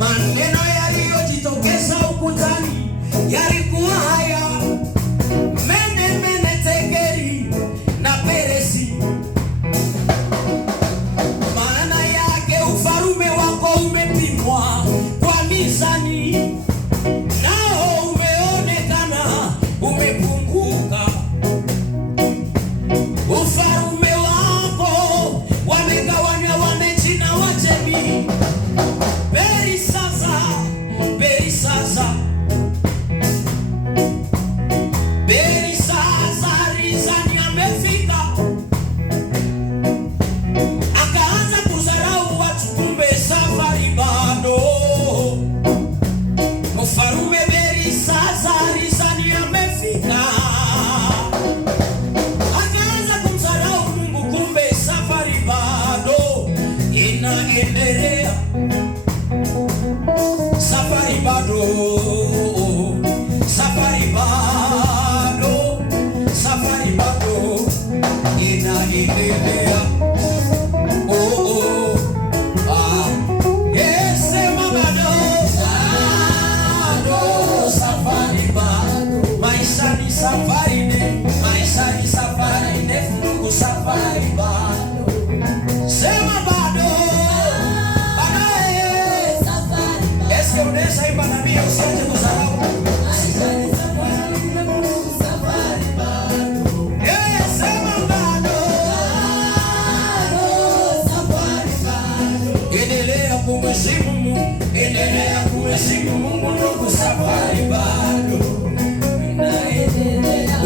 Maneno yaliyojitokeza ukutani yalikuwa haya: mene mene tekeri na peresi. Maana yake ufalume wako umepimwa kwa mizani, nao umeonekana umepunguka. Ufalume wako wamegawanywa Wanechi na Wajemi. Belshaza Rizani amefika, akaanza kudharau watu, kumbe safari bado. Mfalume Belshaza Rizani amefika, akaanza kumdharau Mungu, kumbe safari bado inaendelea. Safari bado, safari bado, safari bado inaendelea. Oh, oh, ah, yes, sema bado, bado, safari bado. Maisha ni safari ndefu, maisha ni safari ndefu ndugu, safari bado. Sema bado. Unaweza imba na mimi usiache kudharau. Maisha ni safari ndefu, safari bado. Sema bado. Bado, safari bado. Endelea kumheshimu Mungu, endelea kumheshimu Mungu ndugu, safari bado inaendelea.